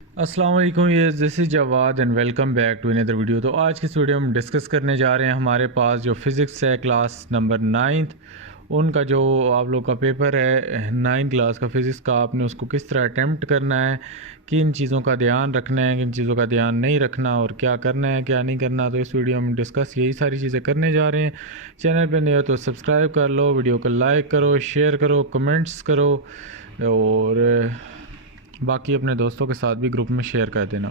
अस्सलाम वालेकुम, ये this is Jawad and welcome back to another video. तो आज की इस वीडियो में हम डिस्कस करने जा रहे हैं हमारे पास जो फ़िज़िक्स है क्लास नंबर 9th, उनका जो आप लोग का पेपर है 9th क्लास का फ़िज़िक्स का, आपने उसको किस तरह अटैम्प्ट करना है, किन चीज़ों का ध्यान रखना है, किन चीज़ों का ध्यान नहीं रखना और क्या करना है क्या नहीं करना। तो इस वीडियो में हम डिस्कस यही सारी चीज़ें करने जा रहे हैं। चैनल पर नए हो तो सब्सक्राइब कर लो, वीडियो को लाइक करो, शेयर करो, कमेंट्स करो और बाकी अपने दोस्तों के साथ भी ग्रुप में शेयर कर देना।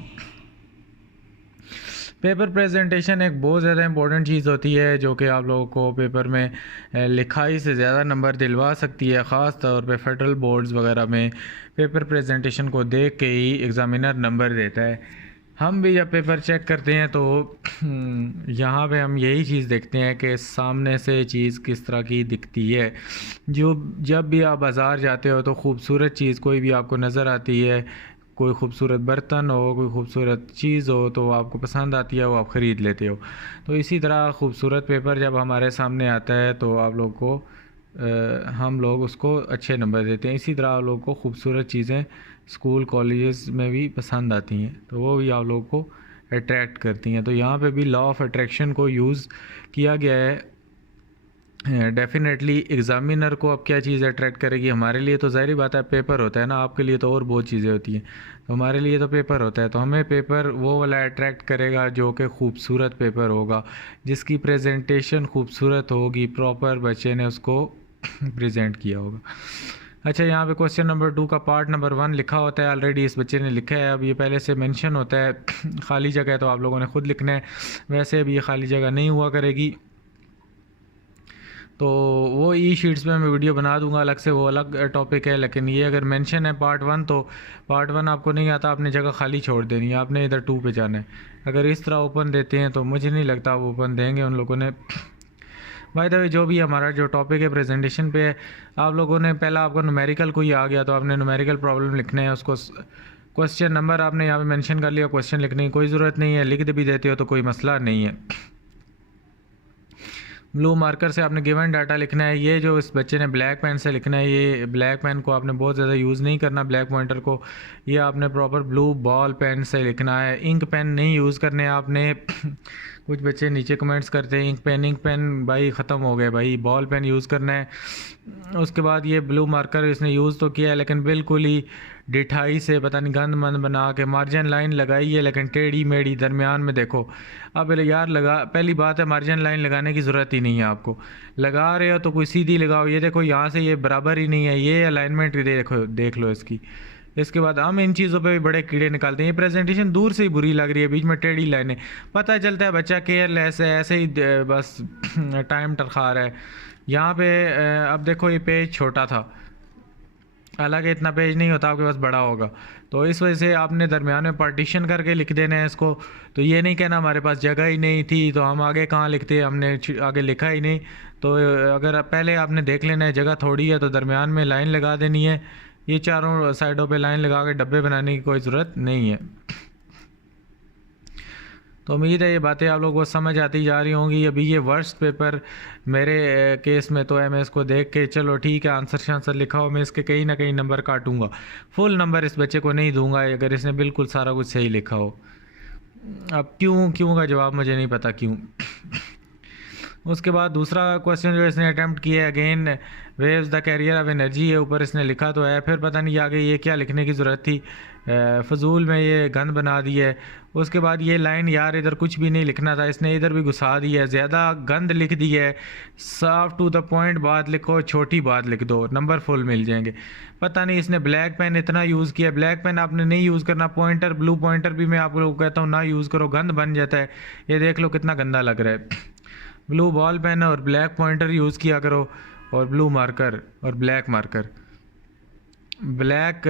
पेपर प्रेजेंटेशन एक बहुत ज़्यादा इंपॉर्टेंट चीज़ होती है जो कि आप लोगों को पेपर में लिखाई से ज़्यादा नंबर दिलवा सकती है। ख़ास तौर पे फेडरल बोर्ड्स वगैरह में पेपर प्रेजेंटेशन को देख के ही एग्ज़ामिनर नंबर देता है। हम भी जब पेपर चेक करते हैं तो यहाँ पे हम यही चीज़ देखते हैं कि सामने से चीज़ किस तरह की दिखती है। जो जब भी आप बाज़ार जाते हो तो ख़ूबसूरत चीज़ कोई भी आपको नज़र आती है, कोई ख़ूबसूरत बर्तन हो, कोई ख़ूबसूरत चीज़ हो तो आपको पसंद आती है, वो आप ख़रीद लेते हो। तो इसी तरह ख़ूबसूरत पेपर जब हमारे सामने आता है तो आप लोग को हम लोग उसको अच्छे नंबर देते हैं। इसी तरह आप लोग को ख़ूबसूरत चीज़ें स्कूल कॉलेजेस में भी पसंद आती हैं तो वो भी आप लोग को अट्रैक्ट करती हैं। तो यहाँ पे भी लॉ ऑफ अट्रैक्शन को यूज़ किया गया है। डेफ़िनेटली एग्ज़ामिनर को अब क्या चीज़ अट्रैक्ट करेगी, हमारे लिए तो ज़ाहिर बात है पेपर होता है ना, आपके लिए तो और बहुत चीज़ें होती हैं, तो हमारे लिए तो पेपर होता है। तो हमें पेपर वो वाला अट्रैक्ट करेगा जो कि ख़ूबसूरत पेपर होगा, जिसकी प्रेजेंटेशन ख़ूबसूरत होगी, प्रॉपर बच्चे ने उसको प्रेजेंट किया होगा। अच्छा, यहाँ पे क्वेश्चन नंबर 2 का पार्ट नंबर 1 लिखा होता है, ऑलरेडी इस बच्चे ने लिखा है। अब ये पहले से मेंशन होता है खाली जगह तो आप लोगों ने ख़ुद लिखना है। वैसे अब ये खाली जगह नहीं हुआ करेगी, तो वो ई शीट्स में मैं वीडियो बना दूंगा अलग से, वो अलग टॉपिक है। लेकिन ये अगर मेंशन है पार्ट 1 तो पार्ट 1 आपको नहीं आता, आपने जगह खाली छोड़ देनी है, आपने इधर 2 पे जाना है। अगर इस तरह ओपन देते हैं तो मुझे नहीं लगता वो ओपन देंगे उन लोगों ने। बाय द वे, जो भी हमारा जो टॉपिक है प्रेजेंटेशन पे है, आप लोगों ने पहला आपको न्यूमेरिकल कोई आ गया तो आपने न्यूमेरिकल प्रॉब्लम लिखना है, उसको क्वेश्चन नंबर आपने यहाँ पे मेंशन कर लिया, क्वेश्चन लिखने की कोई ज़रूरत नहीं है, लिख भी देते हो तो कोई मसला नहीं है। ब्लू मार्कर से आपने गिवन डाटा लिखना है। ये जो इस बच्चे ने ब्लैक पेन से लिखना है, ये ब्लैक पेन को आपने बहुत ज़्यादा यूज़ नहीं करना, ब्लैक पॉइंटर को। ये आपने प्रॉपर ब्लू बॉल पेन से लिखना है, इंक पेन नहीं यूज़ करने आपने। कुछ बच्चे नीचे कमेंट्स करते हैं इंक पेन भाई ख़त्म हो गए, भाई बॉल पेन यूज़ करना है। उसके बाद ये ब्लू मार्कर इसने यूज़ तो किया है लेकिन बिल्कुल ही डिठाई से पता नहीं गंद मंद बना के मार्जिन लाइन लगाई है, लेकिन टेढ़ी मेढ़ी दरमियान में देखो। अब यार लगा, पहली बात है मार्जिन लाइन लगाने की ज़रूरत ही नहीं है आपको, लगा रहे हो तो कोई सीधी लगाओ। ये देखो यहाँ से ये बराबर ही नहीं है, ये अलाइनमेंट देखो, देख लो इसकी। इसके बाद हम इन चीज़ों पे भी बड़े कीड़े निकालते हैं। ये प्रेजेंटेशन दूर से ही बुरी लग रही है, बीच में टेढ़ी लाइनें, पता चलता है बच्चा केयरलेस है, ऐसे ही बस टाइम टरखा रहा है। यहाँ पे अब देखो ये पेज छोटा था, हालांकि इतना पेज नहीं होता, आपके पास बड़ा होगा, तो इस वजह से आपने दरमियान में पार्टीशन करके लिख देना है इसको। तो ये नहीं कहना हमारे पास जगह ही नहीं थी तो हम आगे कहाँ लिखते, हमने आगे लिखा ही नहीं। तो अगर पहले आपने देख लेना है जगह थोड़ी है तो दरमियान में लाइन लगा देनी है, ये चारों साइडों पे लाइन लगा के डब्बे बनाने की कोई ज़रूरत नहीं है। तो उम्मीद है ये बातें आप लोगों को समझ आती जा रही होंगी। अभी ये वर्स्ट पेपर मेरे केस में तो है, मैं इसको देख के चलो ठीक है आंसर शांसर लिखा हो, मैं इसके कहीं ना कहीं नंबर काटूंगा, फुल नंबर इस बच्चे को नहीं दूंगा अगर इसने बिल्कुल सारा कुछ सही लिखा हो। अब क्यों क्यों का जवाब मुझे नहीं पता क्यों। उसके बाद दूसरा क्वेश्चन जो इसने अटैम्प्ट किया है, again waves the carrier of energy है, ऊपर इसने लिखा तो है, फिर पता नहीं आगे ये क्या लिखने की ज़रूरत थी, फजूल में ये गंद बना दी है। उसके बाद ये लाइन यार इधर कुछ भी नहीं लिखना था, इसने इधर भी घुसा दी है, ज़्यादा गंद लिख दी है। साफ टू द पॉइंट बात लिखो, छोटी बात लिख दो, नंबर फुल मिल जाएंगे। पता नहीं इसने ब्लैक पेन इतना यूज़ किया, ब्लैक पेन आपने नहीं यूज़ करना, पॉइंटर ब्लू पॉइंटर भी मैं आप लोगों को कहता हूँ ना यूज़ करो, गंद बन जाता है। ये देख लो कितना गंदा लग रहा है। ब्लू बॉल पेन और ब्लैक पॉइंटर यूज़ किया करो, और ब्लू मार्कर और black marker. Black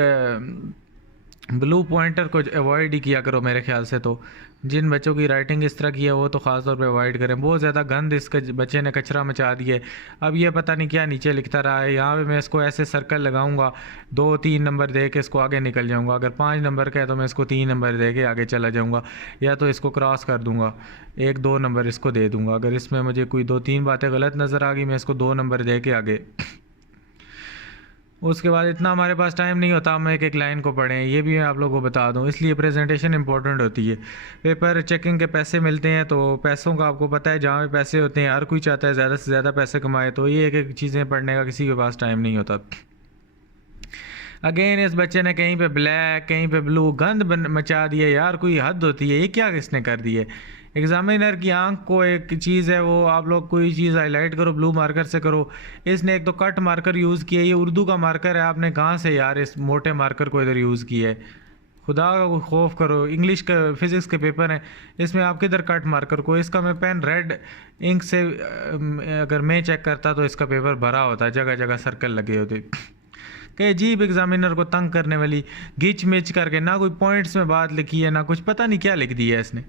blue pointer को अवॉइड ही किया करो मेरे ख्याल से। तो जिन बच्चों की राइटिंग इस तरह की है वो तो ख़ास तौर पे अवॉइड करें, बहुत ज़्यादा गंद इसके बच्चे ने कचरा मचा दिया है। अब ये पता नहीं क्या नीचे लिखता रहा है, यहाँ पे मैं इसको ऐसे सर्कल लगाऊंगा, 2-3 नंबर दे के इसको आगे निकल जाऊंगा। अगर 5 नंबर का है तो मैं इसको 3 नंबर दे के आगे चला जाऊंगा, या तो इसको क्रॉस कर दूंगा, 1-2 नंबर इसको दे दूंगा। अगर इसमें मुझे कोई 2-3 बातें गलत नज़र आ गई मैं इसको 2 नंबर दे के आगे। उसके बाद इतना हमारे पास टाइम नहीं होता हम एक एक लाइन को पढ़ें, ये भी मैं आप लोगों को बता दूं, इसलिए प्रेजेंटेशन इंपॉर्टेंट होती है। पेपर चेकिंग के पैसे मिलते हैं, तो पैसों का आपको पता है, जहाँ पे पैसे होते हैं हर कोई चाहता है ज़्यादा से ज़्यादा पैसे कमाए, तो ये एक एक चीज़ें पढ़ने का किसी के पास टाइम नहीं होता। अगेन इस बच्चे ने कहीं पे ब्लैक कहीं पे ब्लू गंद मचा दिया यार, कोई हद होती है, ये क्या किसने कर दी है। एग्जामिनर की आंख को एक चीज़ है, वो आप लोग कोई चीज़ हाईलाइट करो ब्लू मार्कर से करो, इसने एक तो कट मार्कर यूज़ किया, ये उर्दू का मार्कर है, आपने कहाँ से यार इस मोटे मार्कर को इधर यूज़ किया है, खुदा का खौफ करो। इंग्लिश का फिज़िक्स के पेपर हैं, इसमें आप किधर कट मार्कर को, इसका मैं पेन रेड इंक से अगर मैं चेक करता तो इसका पेपर भरा होता, जगह जगह सर्कल लगे होते। कि अजीब एग्जामिनर को तंग करने वाली घिच मिच करके, ना कोई पॉइंट्स में बात लिखी है ना कुछ, पता नहीं क्या लिख दी है इसने,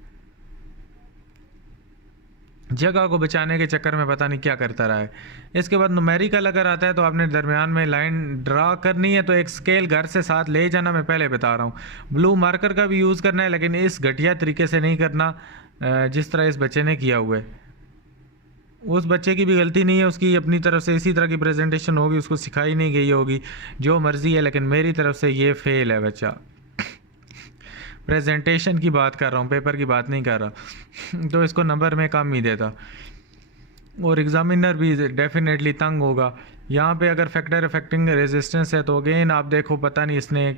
जगह को बचाने के चक्कर में पता नहीं क्या करता रहा है। इसके बाद न्यूमेरिकल अगर आता है तो आपने दरमियान में लाइन ड्रा करनी है, तो एक स्केल घर से साथ ले जाना, मैं पहले बता रहा हूँ। ब्लू मार्कर का भी यूज़ करना है, लेकिन इस घटिया तरीके से नहीं करना जिस तरह इस बच्चे ने किया हुआ है। उस बच्चे की भी गलती नहीं है, उसकी अपनी तरफ से इसी तरह की प्रेजेंटेशन होगी, उसको सिखाई नहीं गई होगी, जो मर्ज़ी है, लेकिन मेरी तरफ से ये फेल है बच्चा। प्रेजेंटेशन की बात कर रहा हूँ, पेपर की बात नहीं कर रहा। तो इसको नंबर में कम ही देता, और एग्ज़ामिनर भी डेफिनेटली तंग होगा। यहाँ पे अगर फैक्टर अफेक्टिंग रेजिस्टेंस है, तो अगेन आप देखो, पता नहीं इसने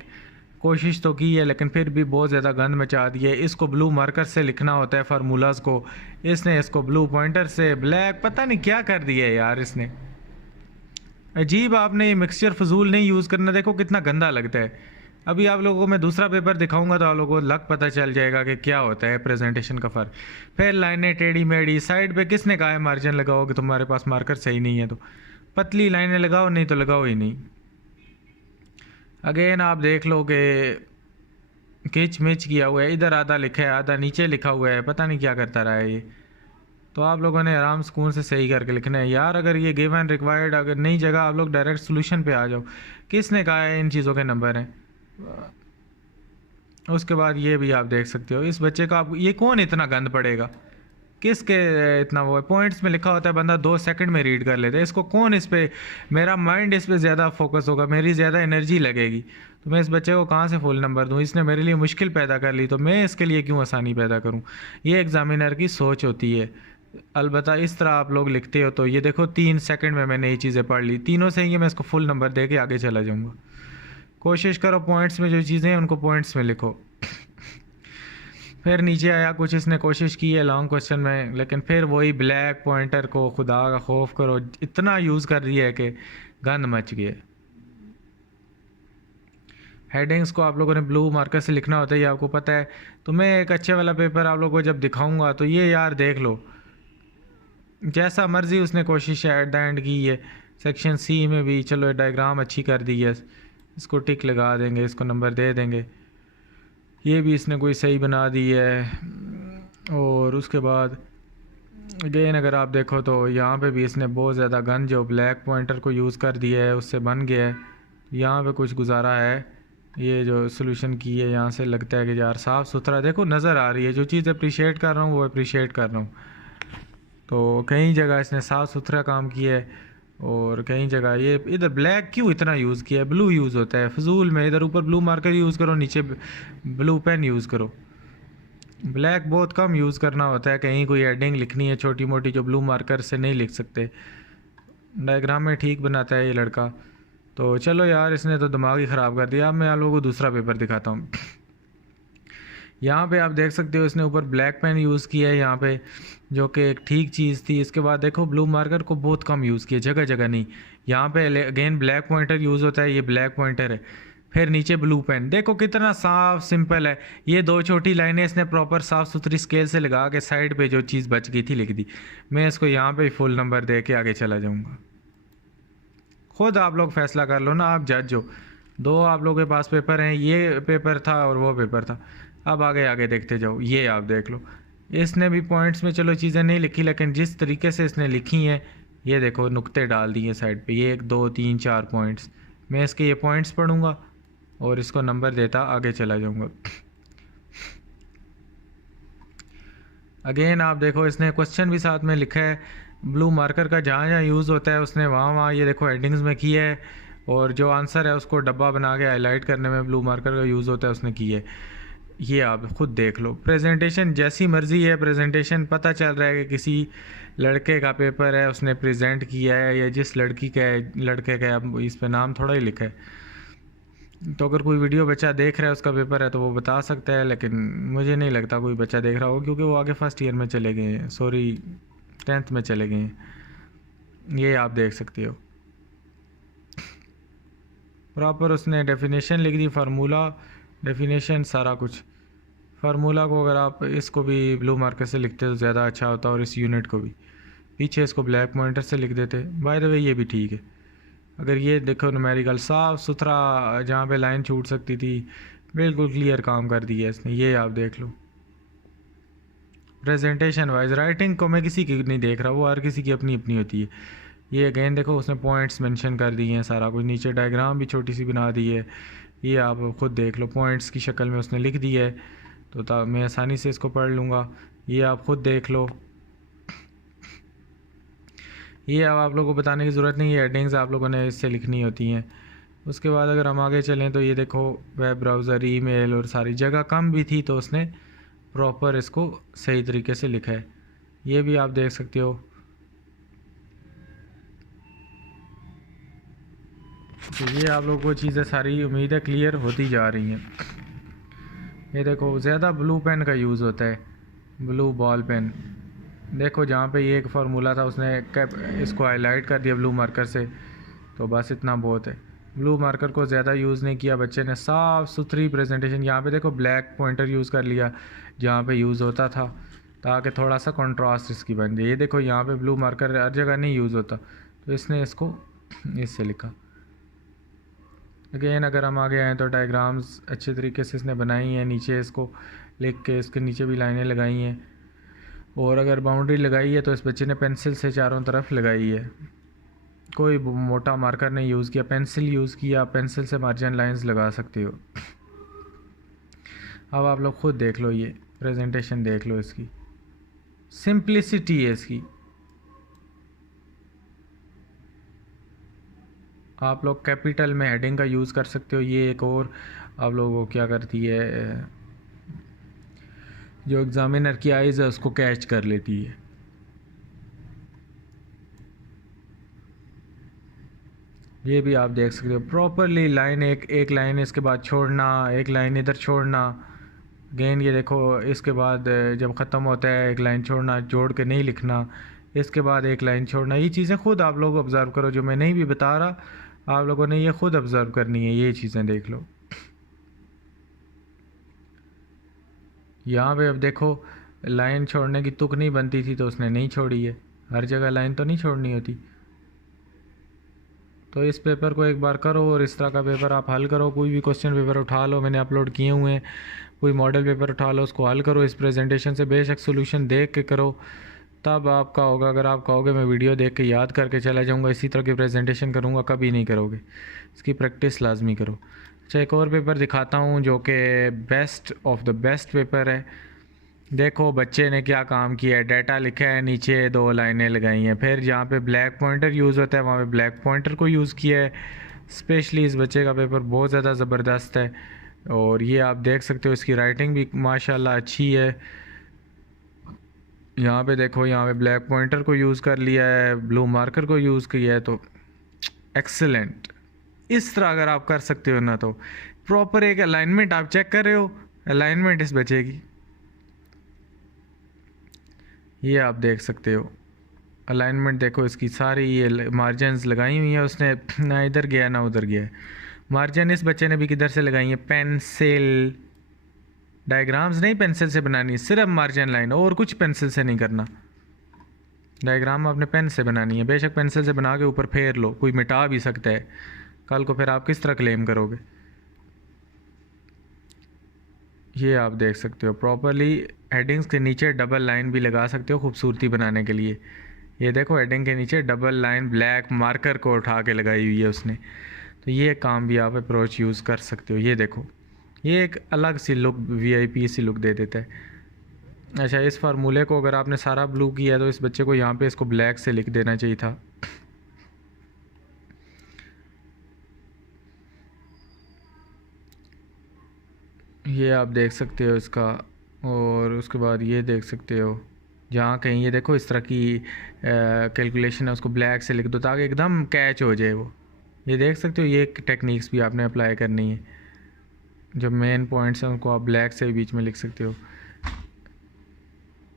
कोशिश तो की है लेकिन फिर भी बहुत ज़्यादा गंद मचा दी है। इसको ब्लू मार्कर से लिखना होता है फार्मूलाज को, इसने इसको ब्लू पॉइंटर से ब्लैक, पता नहीं क्या कर दिया है यार इसने, अजीब। आपने ये मिक्सचर फजूल नहीं यूज़ करना, देखो कितना गंदा लगता है। अभी आप लोगों को मैं दूसरा पेपर दिखाऊंगा तो आप लोगों को लग पता चल जाएगा कि क्या होता है प्रेजेंटेशन का फ़र्क। फिर लाइनें टेढ़ी मेढ़ी, साइड पे किसने कहा है मार्जिन लगाओ कि तुम्हारे पास मार्कर सही नहीं है, तो पतली लाइनें लगाओ, नहीं तो लगाओ ही नहीं। अगेन आप देख लो कि किच मिच किया हुआ है, इधर आधा लिखा है आधा नीचे लिखा हुआ है, पता नहीं क्या करता रहा है ये। तो आप लोगों ने आराम सुकून से सही करके लिखना है यार। अगर ये गिव एंड रिक्वायर्ड अगर नहीं जगह, आप लोग डायरेक्ट सोल्यूशन पे आ जाओ, किसने कहा है इन चीज़ों के नंबर हैं। उसके बाद ये भी आप देख सकते हो, इस बच्चे का आप, ये कौन इतना गंद पड़ेगा, किसके इतना वो है, पॉइंट्स में लिखा होता है, बंदा 2 सेकंड में रीड कर लेता है, इसको कौन इस पे, मेरा माइंड इस पे ज़्यादा फोकस होगा, मेरी ज़्यादा एनर्जी लगेगी, तो मैं इस बच्चे को कहाँ से फुल नंबर दूँ। इसने मेरे लिए मुश्किल पैदा कर ली, तो मैं इसके लिए क्यों आसानी पैदा करूँ। ये एग्ज़ामिनर की सोच होती है। अलबत्ता इस तरह आप लोग लिखते हो तो ये देखो 3 सेकंड में मैंने ये चीज़ें पढ़ ली, तीनों से ही मैं इसको फुल नंबर दे के आगे चला जाऊँगा। कोशिश करो पॉइंट्स में जो चीज़ें हैं उनको पॉइंट्स में लिखो। फिर नीचे आया कुछ इसने कोशिश की है लॉन्ग क्वेश्चन में, लेकिन फिर वही ब्लैक पॉइंटर को खुदा का खौफ करो इतना यूज़ कर रही है कि गंद मच गया। हेडिंग्स को आप लोगों ने ब्लू मार्कर से लिखना होता है, ये आपको पता है। तो मैं एक अच्छे वाला पेपर आप लोगों को जब दिखाऊंगा तो ये यार देख लो, जैसा मर्ज़ी उसने कोशिश एट द एंड की है। सेक्शन सी में भी चलो डायग्राम अच्छी कर दी है, इसको टिक लगा देंगे, इसको नंबर दे देंगे। ये भी इसने कोई सही बना दी है। और उसके बाद अगेन अगर आप देखो तो यहाँ पे भी इसने बहुत ज़्यादा गन जो ब्लैक पॉइंटर को यूज़ कर दिया है, उससे बन गया है। यहाँ पे कुछ गुजारा है, ये जो सोल्यूशन की है यहाँ से लगता है कि यार साफ़ सुथरा देखो नज़र आ रही है, जो चीज़ अप्रिशिएट कर रहा हूँ वो अप्रिशिएट कर रहा हूँ। तो कई जगह इसने साफ़ सुथरा काम किया है, और कई जगह ये इधर ब्लैक क्यों इतना यूज़ किया है, ब्लू यूज़ होता है फजूल में, इधर ऊपर ब्लू मार्कर यूज़ करो, नीचे ब्लू पेन यूज़ करो। ब्लैक बहुत कम यूज़ करना होता है, कहीं कोई हेडिंग लिखनी है छोटी मोटी जो ब्लू मार्कर से नहीं लिख सकते। डायग्राम में ठीक बनाता है ये लड़का। तो चलो यार इसने तो दिमाग ही ख़राब कर दिया। अब मैं आप लोगों को दूसरा पेपर दिखाता हूँ। यहाँ पे आप देख सकते हो इसने ऊपर ब्लैक पेन यूज़ किया है यहाँ पे, जो कि एक ठीक चीज़ थी। इसके बाद देखो ब्लू मार्कर को बहुत कम यूज़ किया, जगह जगह नहीं। यहाँ पे अगेन ब्लैक पॉइंटर यूज़ होता है, ये ब्लैक पॉइंटर है। फिर नीचे ब्लू पेन, देखो कितना साफ सिंपल है। ये 2 छोटी लाइनें इसने प्रॉपर साफ़ सुथरी स्केल से लगा के साइड पे जो चीज़ बच गई थी लिख दी। मैं इसको यहाँ पे फुल नंबर दे के आगे चला जाऊँगा। खुद आप लोग फैसला कर लो ना, आप जज हो। 2 आप लोगों के पास पेपर हैं, ये पेपर था और वो पेपर था। अब आगे आगे देखते जाओ। ये आप देख लो, इसने भी पॉइंट्स में चलो चीज़ें नहीं लिखी, लेकिन जिस तरीके से इसने लिखी हैं, ये देखो नुक्ते डाल दिए साइड पे, ये 1 2 3 4 पॉइंट्स। मैं इसके ये पॉइंट्स पढ़ूंगा और इसको नंबर देता आगे चला जाऊंगा। अगेन आप देखो इसने क्वेश्चन भी साथ में लिखा है, ब्लू मार्कर का जहाँ जहाँ यूज़ होता है उसने वहाँ वहाँ ये देखो हेडिंग्स में किया है। और जो आंसर है उसको डब्बा बना के हाईलाइट करने में ब्लू मार्कर का यूज़ होता है, उसने की है। ये आप खुद देख लो। प्रेजेंटेशन जैसी मर्ज़ी है, प्रेजेंटेशन पता चल रहा है कि किसी लड़के का पेपर है, उसने प्रेजेंट किया है, या जिस लड़की का है, लड़के का है, अब इस पे नाम थोड़ा ही लिखा है। तो अगर कोई वीडियो बच्चा देख रहा है, उसका पेपर है, तो वो बता सकता है, लेकिन मुझे नहीं लगता कोई बच्चा देख रहा होगा, क्योंकि वो आगे फर्स्ट ईयर में चले गए हैं, सॉरी 10th में चले गए हैं। ये आप देख सकते हो। प्रॉपर उसने डेफिनेशन लिख दी, फार्मूला, डेफिनेशन, सारा कुछ। फार्मूला को अगर आप इसको भी ब्लू मार्कर से लिखते तो ज़्यादा अच्छा होता, और इस यूनिट को भी पीछे इसको ब्लैक पॉइंटर से लिख देते। बाय द वे ये भी ठीक है। अगर ये देखो न्यूमेरिकल साफ़ सुथरा, जहाँ पे लाइन छूट सकती थी बिल्कुल क्लियर काम कर दिया इसने। ये आप देख लो। प्रेजेंटेशन वाइज राइटिंग को मैं किसी की नहीं देख रहा, वो हर किसी की अपनी अपनी होती है। ये अगेन देखो उसने पॉइंट्स मेंशन कर दिए हैं, सारा कुछ नीचे डायग्राम भी छोटी सी बना दी है। ये आप खुद देख लो, पॉइंट्स की शक्ल में उसने लिख दी है, तो मैं आसानी से इसको पढ़ लूँगा। ये आप खुद देख लो। ये अब आप लोगों को बताने की ज़रूरत नहीं है, हेडिंग्स आप लोगों ने इससे लिखनी होती हैं। उसके बाद अगर हम आगे चलें तो ये देखो वेब ब्राउज़र, ईमेल और सारी जगह कम भी थी तो उसने प्रॉपर इसको सही तरीके से लिखा है। ये भी आप देख सकते हो। तो ये आप लोगों को चीज़ें सारी उम्मीद है क्लियर होती जा रही हैं। ये देखो ज़्यादा ब्लू पेन का यूज़ होता है, ब्लू बॉल पेन। देखो जहाँ पे ये एक फार्मूला था उसने इसको हाईलाइट कर दिया ब्लू मार्कर से, तो बस इतना बहुत है। ब्लू मार्कर को ज़्यादा यूज़ नहीं किया बच्चे ने, साफ़ सुथरी प्रेजेंटेशन। यहाँ पे देखो ब्लैक पॉइंटर यूज़ कर लिया जहाँ पे यूज़ होता था, ताकि थोड़ा सा कंट्रास्ट इसकी बन जाए। ये देखो यहाँ पे ब्लू मार्कर हर जगह नहीं यूज़ होता, तो इसने इसको इससे लिखा। अगेन अगर हम आगे आएँ तो डायग्राम्स अच्छे तरीके से इसने बनाई हैं, नीचे इसको लिख के इसके नीचे भी लाइनें लगाई हैं। और अगर बाउंड्री लगाई है तो इस बच्चे ने पेंसिल से चारों तरफ लगाई है, कोई मोटा मार्कर नहीं यूज़ किया, पेंसिल यूज़ किया। पेंसिल से मार्जिन लाइंस लगा सकते हो। अब आप लोग खुद देख लो, ये प्रेजेंटेशन देख लो, इसकी सिंप्लिसिटी है इसकी। आप लोग कैपिटल में हेडिंग का यूज़ कर सकते हो। ये एक और आप लोगों को क्या करती है, जो एग्ज़ामिनर की आइज़ है उसको कैच कर लेती है। ये भी आप देख सकते हो प्रॉपरली, लाइन एक लाइन इसके बाद छोड़ना, एक लाइन इधर छोड़ना। अगेन ये देखो इसके बाद जब ख़त्म होता है एक लाइन छोड़ना, जोड़ के नहीं लिखना, इसके बाद एक लाइन छोड़ना। ये चीज़ें खुद आप लोग ऑब्ज़र्व करो, जो मैं नहीं भी बता रहा, आप लोगों ने ये खुद ऑब्ज़र्व करनी है। ये चीज़ें देख लो। यहाँ पे अब देखो लाइन छोड़ने की तुक नहीं बनती थी तो उसने नहीं छोड़ी है। हर जगह लाइन तो नहीं छोड़नी होती। तो इस पेपर को एक बार करो और इस तरह का पेपर आप हल करो। कोई भी क्वेश्चन पेपर उठा लो, मैंने अपलोड किए हुए हैं, कोई मॉडल पेपर उठा लो, उसको हल करो इस प्रेजेंटेशन से, बेशक सोल्यूशन देख के करो, तब आपका होगा। अगर आप कहोगे मैं वीडियो देख के याद करके चला जाऊँगा, इसी तरह की प्रेजेंटेशन करूँगा, कभी नहीं करोगे। इसकी प्रैक्टिस लाजमी करो। अच्छा एक और पेपर दिखाता हूँ जो कि best of the best paper है। देखो बच्चे ने क्या काम किया है, डाटा लिखा है, नीचे 2 लाइनें लगाई हैं, फिर जहाँ पे ब्लैक पॉइंटर यूज़ होता है वहाँ पे ब्लैक पॉइंटर को यूज़ किया है। स्पेशली इस बच्चे का पेपर बहुत ज़्यादा ज़बरदस्त है, और ये आप देख सकते हो इसकी राइटिंग भी माशाल्लाह अच्छी है। यहाँ पे देखो, यहाँ पे ब्लैक पॉइंटर को यूज़ कर लिया है, ब्लू मार्कर को यूज़ किया है, तो एक्सेलेंट। इस तरह अगर आप कर सकते हो ना, तो प्रॉपर एक अलाइनमेंट आप चेक कर रहे हो, अलाइनमेंट इस बच्चे की, ये आप देख सकते हो। अलाइनमेंट देखो इसकी सारी, ये मार्जिनस लगाई हुई है उसने, ना इधर गया ना उधर गया। मार्जिन इस बच्चे ने भी किधर से लगाई है, पेंसिल, डायग्राम्स नहीं पेंसिल से बनानी, सिर्फ मार्जिन लाइन, और कुछ पेंसिल से नहीं करना। डायग्राम आपने पेन से बनानी है, बेशक पेंसिल से बना के ऊपर फेर लो, कोई मिटा भी सकता है, कल को फिर आप किस तरह क्लेम करोगे। ये आप देख सकते हो प्रॉपरली। हेडिंग्स के नीचे डबल लाइन भी लगा सकते हो खूबसूरती बनाने के लिए। ये देखो हेडिंग के नीचे डबल लाइन ब्लैक मार्कर को उठा के लगाई हुई है उसने, तो ये काम भी आप अप्रोच यूज़ कर सकते हो। ये देखो, ये एक अलग see look, VIP see look दे देता है। अच्छा इस फार्मूले को अगर आपने सारा ब्लू किया तो इस बच्चे को यहाँ पे इसको ब्लैक से लिख देना चाहिए था। ये आप देख सकते हो इसका, और उसके बाद ये देख सकते हो जहाँ कहीं ये देखो इस तरह की कैलकुलेशन है, उसको ब्लैक से लिख दो ताकि एकदम कैच हो जाए वो। ये देख सकते हो, ये टेक्निक्स भी आपने अप्लाई करनी है। जो मेन पॉइंट्स हैं उनको आप ब्लैक से बीच में लिख सकते हो,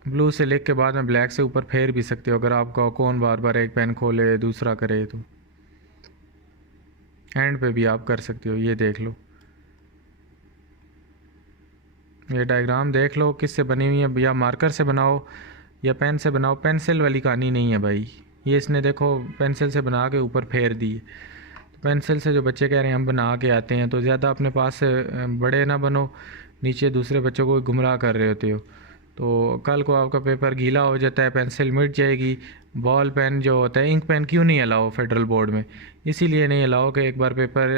ब्लू से लिख के बाद में ब्लैक से ऊपर फेर भी सकते हो अगर आपका कौन बार बार एक पेन खोले दूसरा करे तो। एंड पे भी आप कर सकते हो। ये देख लो, ये डायग्राम देख लो किससे बनी हुई है, या मार्कर से बनाओ या पेन से बनाओ। पेंसिल वाली कहानी नहीं है भाई, ये इसने देखो पेंसिल से बना के ऊपर फेर दी है। तो पेंसिल से जो बच्चे कह रहे हैं हम बना के आते हैं, तो ज़्यादा अपने पास से बड़े ना बनो, नीचे दूसरे बच्चों को गुमराह कर रहे होते हो। तो कल को आपका पेपर गीला हो जाता है, पेंसिल मिट जाएगी। बॉल पेन जो होता है, इंक पेन क्यों नहीं अलाउ फेडरल बोर्ड में? इसीलिए नहीं अलाउ कि एक बार पेपर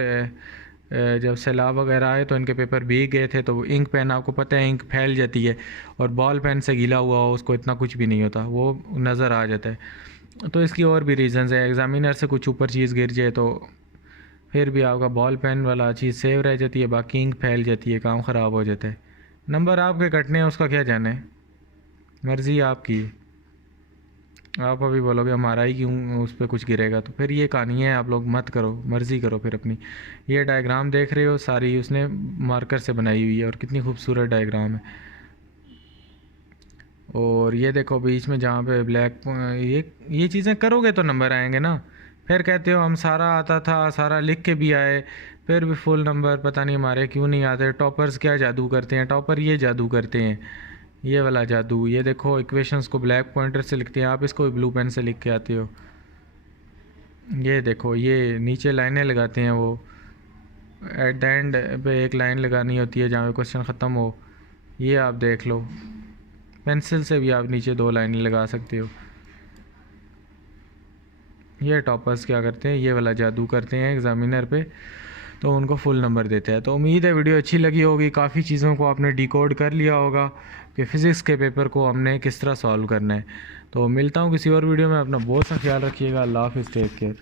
जब सैलाब वगैरह आए तो इनके पेपर भीग गए थे, तो इंक पेन आपको पता है इंक फैल जाती है, और बॉल पेन से गीला हुआ हो उसको इतना कुछ भी नहीं होता, वो नज़र आ जाता है। तो इसकी और भी रीज़न्स है, एग्ज़ामिनर से कुछ ऊपर चीज़ गिर जाए तो फिर भी आपका बॉल पेन वाला चीज़ सेव रह जाती है, बाकी इंक फैल जाती है, काम ख़राब हो जाता है। नंबर आपके कटने हैं, उसका क्या जाने, मर्ज़ी आपकी। आप अभी बोलोगे हमारा ही क्यों उस पर कुछ गिरेगा, तो फिर ये कहानी है, आप लोग मत करो, मर्ज़ी करो फिर अपनी। ये डायग्राम देख रहे हो सारी उसने मार्कर से बनाई हुई है, और कितनी खूबसूरत डायग्राम है। और ये देखो बीच में जहाँ पे ब्लैक, ये चीज़ें करोगे तो नंबर आएंगे ना। फिर कहते हो हम सारा आता था, सारा लिख के भी आए, फिर भी फुल नंबर पता नहीं हमारे क्यों नहीं आते। टॉपर्स क्या जादू करते हैं, टॉपर ये जादू करते हैं, ये वाला जादू। ये देखो इक्वेशंस को ब्लैक पॉइंटर से लिखते हैं, आप इसको ब्लू पेन से लिख के आते हो। ये देखो ये नीचे लाइनें लगाते हैं, वो एट द एंड पे एक लाइन लगानी होती है जहाँ पे क्वेश्चन ख़त्म हो। ये आप देख लो, पेंसिल से भी आप नीचे 2 लाइनें लगा सकते हो। ये टॉपर्स क्या करते हैं, ये वाला जादू करते हैं एग्ज़ामिनर पे, तो उनको फुल नंबर देते हैं। तो उम्मीद है वीडियो अच्छी लगी होगी, काफ़ी चीज़ों को आपने डिकोड कर लिया होगा कि फ़िज़िक्स के पेपर को हमने किस तरह सॉल्व करना है। तो मिलता हूँ किसी और वीडियो में, अपना बहुत सा ख्याल रखिएगा। अल्लाह हाफ़िज़, टेक केयर।